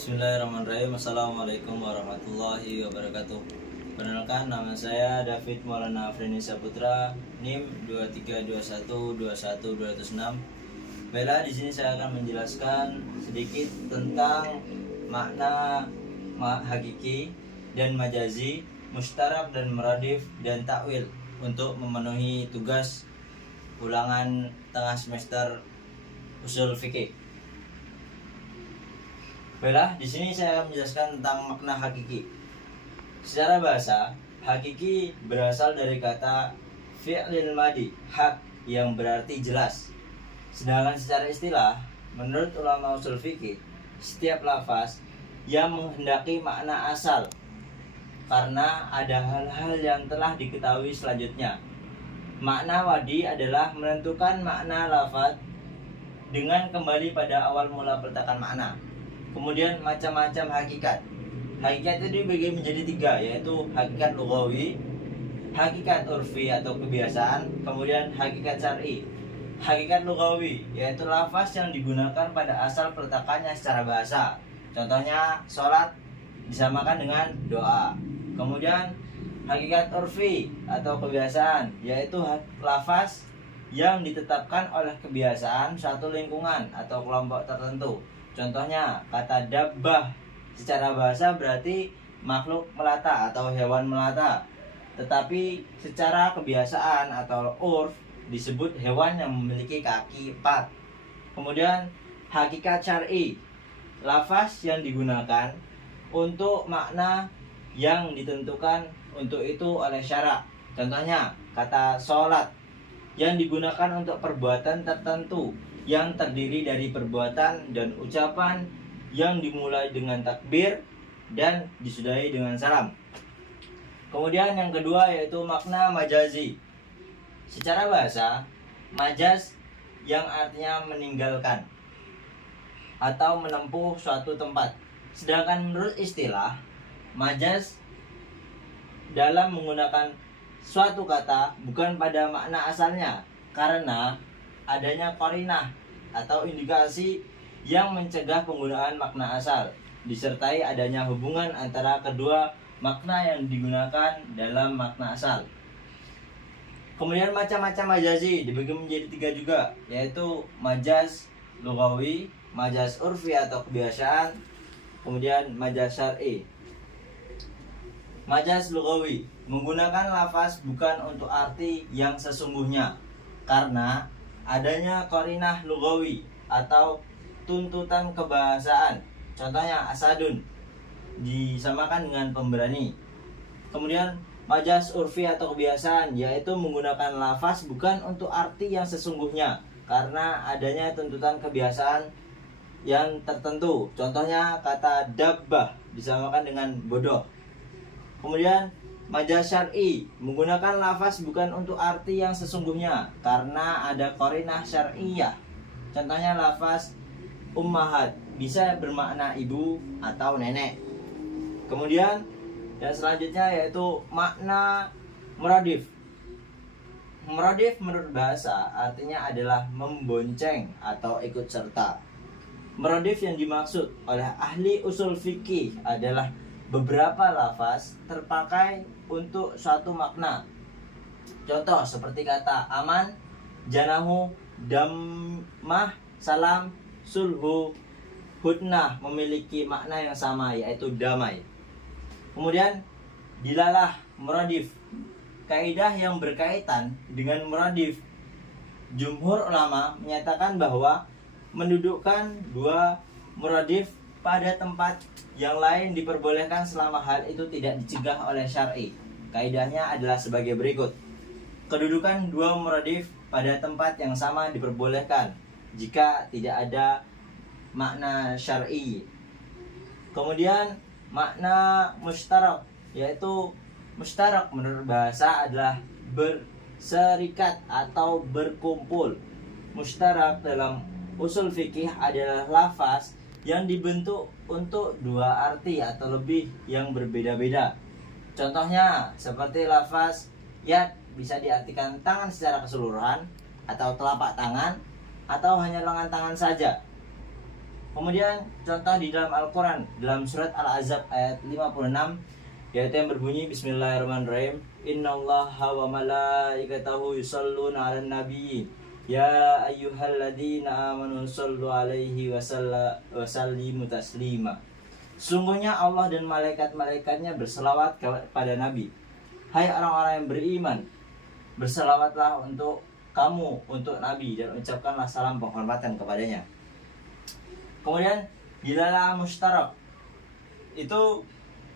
Bismillahirrahmanirrahim. Assalamualaikum warahmatullahi wabarakatuh. Perkenalkan, nama saya David Maulana Afrini Saputra, NIM 232121206. Baiklah, di sini saya akan menjelaskan sedikit tentang makna hakiki dan majazi, mustarak dan meradif dan takwil untuk memenuhi tugas ulangan tengah semester usul fikih. Baiklah, di sini saya akan menjelaskan tentang makna hakiki. Secara bahasa, hakiki berasal dari kata fi'lil madi, hak, yang berarti jelas. Sedangkan secara istilah, menurut ulama usul fikih, setiap lafaz yang menghendaki makna asal karena ada hal-hal yang telah diketahui selanjutnya. Makna wadi adalah menentukan makna lafaz dengan kembali pada awal mula peletakan makna. Kemudian macam-macam hakikat. Hakikat itu dibagi menjadi tiga, yaitu hakikat lughawi, hakikat urfi atau kebiasaan, kemudian hakikat syar'i. Hakikat lughawi yaitu lafaz yang digunakan pada asal peletakannya secara bahasa. Contohnya sholat disamakan dengan doa. Kemudian hakikat urfi atau kebiasaan yaitu lafaz yang ditetapkan oleh kebiasaan satu lingkungan atau kelompok tertentu. Contohnya kata dabbah secara bahasa berarti makhluk melata atau hewan melata, tetapi secara kebiasaan atau urf disebut hewan yang memiliki kaki 4. Kemudian hakikat syar'i, lafaz yang digunakan untuk makna yang ditentukan untuk itu oleh syarak. Contohnya kata sholat yang digunakan untuk perbuatan tertentu yang terdiri dari perbuatan dan ucapan yang dimulai dengan takbir dan disudahi dengan salam. Kemudian yang kedua yaitu makna majazi. Secara bahasa, majaz yang artinya meninggalkan atau menempuh suatu tempat. Sedangkan menurut istilah, majaz dalam menggunakan suatu kata bukan pada makna asalnya karena adanya qarinah atau indikasi yang mencegah penggunaan makna asal, disertai adanya hubungan antara kedua makna yang digunakan dalam makna asal. Kemudian macam-macam majazi dibagi menjadi tiga juga, yaitu majaz lughawi, majaz urfi atau kebiasaan, kemudian majaz syar'i. Majaz lughawi menggunakan lafaz bukan untuk arti yang sesungguhnya karena adanya qarinah lughawi atau tuntutan kebahasaan. Contohnya asadun disamakan dengan pemberani. Kemudian majaz urfi atau kebiasaan yaitu menggunakan lafaz bukan untuk arti yang sesungguhnya karena adanya tuntutan kebiasaan yang tertentu. Contohnya kata dabbah disamakan dengan bodoh. Kemudian majaz syar'i menggunakan lafaz bukan untuk arti yang sesungguhnya karena ada qarinah syar'iyah. Contohnya lafaz ummahat bisa bermakna ibu atau nenek. Kemudian yang selanjutnya yaitu makna muradif. Muradif menurut bahasa artinya adalah membonceng atau ikut serta. Muradif yang dimaksud oleh ahli usul fikih adalah beberapa lafaz terpakai untuk suatu makna. Contoh seperti kata aman, janahu, dammah, salam, sulhu, hudnah memiliki makna yang sama yaitu damai. Kemudian dilalah muradif. Kaidah yang berkaitan dengan muradif, jumhur ulama menyatakan bahwa mendudukkan dua muradif pada tempat yang lain diperbolehkan selama hal itu tidak dicegah oleh syar'i. Kaidahnya adalah sebagai berikut. Kedudukan dua muradif pada tempat yang sama diperbolehkan jika tidak ada makna syar'i. Kemudian makna mustarak, yaitu mustarak menurut bahasa adalah berserikat atau berkumpul. Mustarak dalam usul fikih adalah lafaz yang dibentuk untuk dua arti atau lebih yang berbeda-beda. Contohnya seperti lafaz yad bisa diartikan tangan secara keseluruhan atau telapak tangan atau hanya lengan tangan saja. Kemudian contoh di dalam Al-Quran, dalam surat Al-Ahzab ayat 56, yaitu yang berbunyi Bismillahirrahmanirrahim, Innallaha wa malaikatahu yusholluna 'alan nabi, ya ayyuhalladzina amanu shollu 'alaihi wa sallimu taslima. Sungguhnya Allah dan malaikat-malaikatnya berselawat kepada Nabi. Hai orang-orang yang beriman, berselawatlah untuk kamu, untuk Nabi, dan ucapkanlah salam penghormatan kepadanya. Kemudian dilalah mustarak itu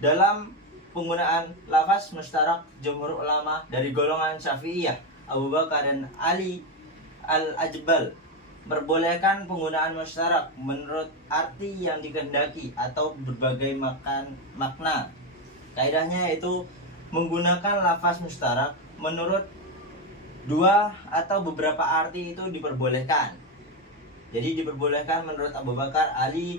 dalam penggunaan lafaz mustarak, jumhur ulama dari golongan Syafi'iyah, Abu Bakar dan Ali Al-Ajbal memperbolehkan penggunaan mustarak menurut arti yang dikehendaki atau berbagai makna. Kaidahnya yaitu menggunakan lafaz mustarak menurut dua atau beberapa arti itu diperbolehkan. Jadi diperbolehkan menurut Abu Bakar, Ali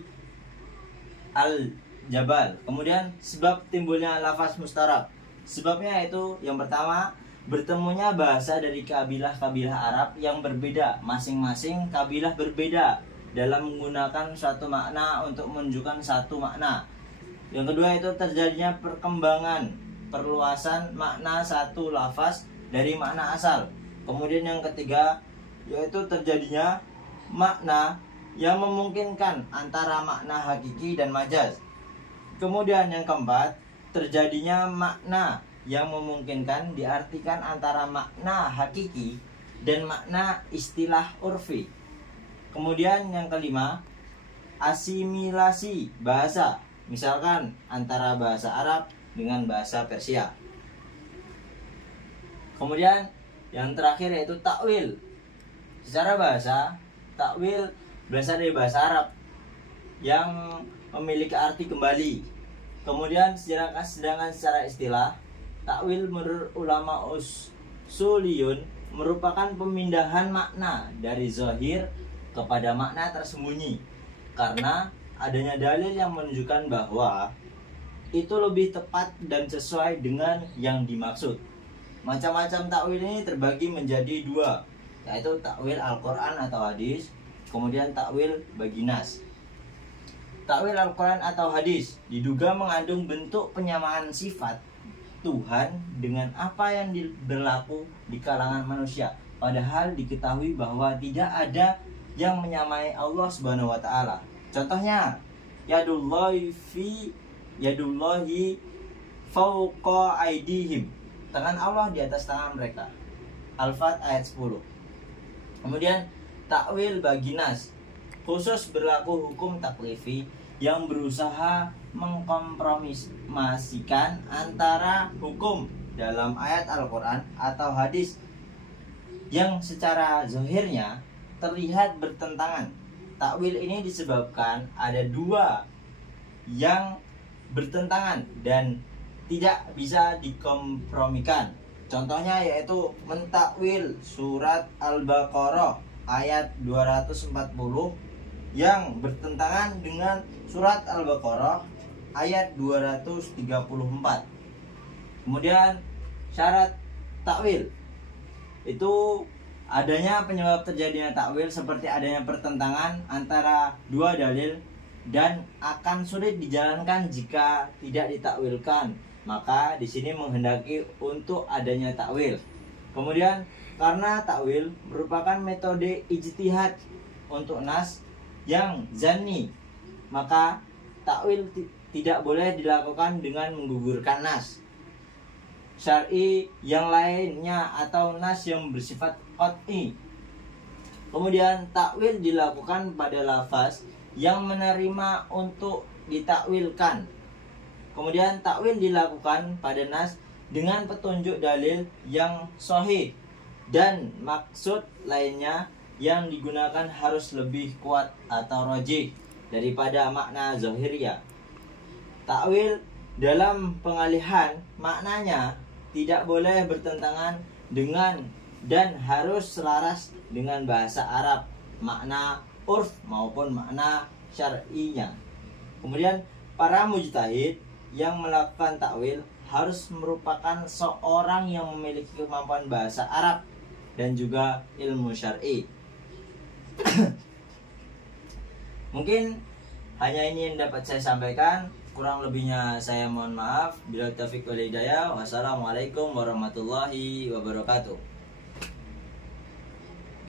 Al-Jabal. Kemudian sebab timbulnya lafaz mustarak. Sebabnya yaitu yang pertama, bertemunya bahasa dari kabilah-kabilah Arab yang berbeda. Masing-masing kabilah berbeda dalam menggunakan suatu makna untuk menunjukkan satu makna. Yang kedua itu terjadinya perkembangan, perluasan makna satu lafaz dari makna asal. Kemudian yang ketiga yaitu terjadinya makna yang memungkinkan antara makna hakiki dan majaz. Kemudian yang keempat, terjadinya makna yang memungkinkan diartikan antara makna hakiki dan makna istilah urfi. Kemudian yang kelima, asimilasi bahasa, misalkan antara bahasa Arab dengan bahasa Persia. Kemudian yang terakhir yaitu takwil. Secara bahasa, takwil berasal dari bahasa Arab yang memiliki arti kembali. Kemudian sedangkan secara istilah, takwil menurut ulama usuliyun merupakan pemindahan makna dari zahir kepada makna tersembunyi, karena adanya dalil yang menunjukkan bahwa itu lebih tepat dan sesuai dengan yang dimaksud. Macam-macam takwil ini terbagi menjadi dua, yaitu takwil Al-Quran atau hadis, kemudian takwil bagi nas. Takwil Al-Quran atau hadis diduga mengandung bentuk penyamaan sifat Tuhan dengan apa yang berlaku di kalangan manusia, padahal diketahui bahwa tidak ada yang menyamai Allah Subhanahu wa taala. Contohnya, yadullahi fawqa aidihim. Tangan Allah di atas tangan mereka. Al-Fat ayat 10. Kemudian takwil bagi nas khusus berlaku hukum taklifi yang berusaha mengkompromisasikan antara hukum dalam ayat Al-Quran atau hadis yang secara zahirnya terlihat bertentangan. Takwil ini disebabkan ada dua yang bertentangan dan tidak bisa dikompromikan. Contohnya yaitu mentakwil surat Al-Baqarah ayat 240 yang bertentangan dengan surat Al-Baqarah ayat 234. Kemudian syarat takwil itu adanya penyebab terjadinya takwil seperti adanya pertentangan antara dua dalil dan akan sulit dijalankan jika tidak ditakwilkan. Maka di sini menghendaki untuk adanya takwil. Kemudian karena takwil merupakan metode ijtihad untuk nas yang zanni, maka takwil tidak boleh dilakukan dengan menggugurkan nas syar'i yang lainnya atau nas yang bersifat qat'i. Kemudian takwil dilakukan pada lafaz yang menerima untuk ditakwilkan. Kemudian takwil dilakukan pada nas dengan petunjuk dalil yang sahih dan maksud lainnya yang digunakan harus lebih kuat atau rajih daripada makna zahiriyah. Takwil dalam pengalihan maknanya tidak boleh bertentangan dengan dan harus selaras dengan bahasa Arab, makna urf maupun makna syar'inya. Kemudian para mujtahid yang melakukan takwil harus merupakan seorang yang memiliki kemampuan bahasa Arab dan juga ilmu syar'i. Mungkin hanya ini yang dapat saya sampaikan. Kurang lebihnya saya mohon maaf. Bila taufiq wal hidayah. Wassalamualaikum warahmatullahi wabarakatuh.